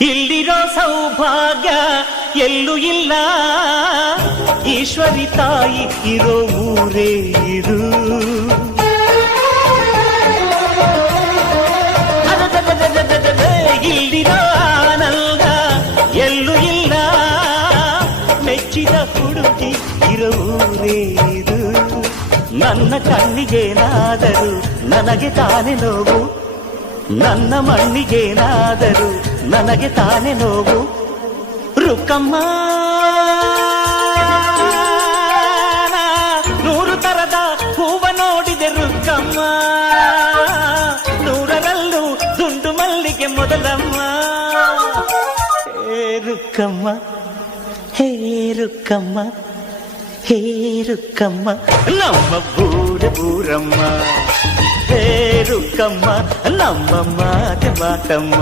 ಇಲ್ಲಿರೋ ಸೌಭಾಗ್ಯ ಎಲ್ಲೂ ಇಲ್ಲ, ಈಶ್ವರಿ ತಾಯಿ ಇರೋ ಊರೇ ಇದು. ಇಲ್ಲಿರೋ ಆನಂದ ಎಲ್ಲೂ ಇಲ್ಲ, ಮೆಚ್ಚಿದ ಹುಡುಗಿ ಇರೋ ಊರೇ ಇದು. ನನ್ನ ಕಣ್ಣಿಗೇನಾದರೂ ನನಗೆ ತಾನೇ ನೋವು, ನನ್ನ ಮಣ್ಣಿಗೇನಾದರೂ ನನಗೆ ತಾನೇ ನೋವು. ರುಕ್ಕಮ್ಮ ನೂರು ತರದ ಹೂವ ನೋಡಿದೆ ರುಕ್ಕಮ್ಮ, ನೂರರಲ್ಲೂ ದುಂಡು ಮಲ್ಲಿಗೆ ಮೊದಲಮ್ಮ. ಹೇ ರುಕ್ಕಮ್ಮ, ಹೇ ರುಕ್ಕಮ್ಮ, ಹೇ ರುಕ್ಕಮ್ಮ, ನಮ್ಮ ಬೂರಮ್ಮ. ಹೇ ರುಕ್ಕಮ್ಮ, ನಮ್ಮ ಮಾತೆ ಮಾತಮ್ಮ.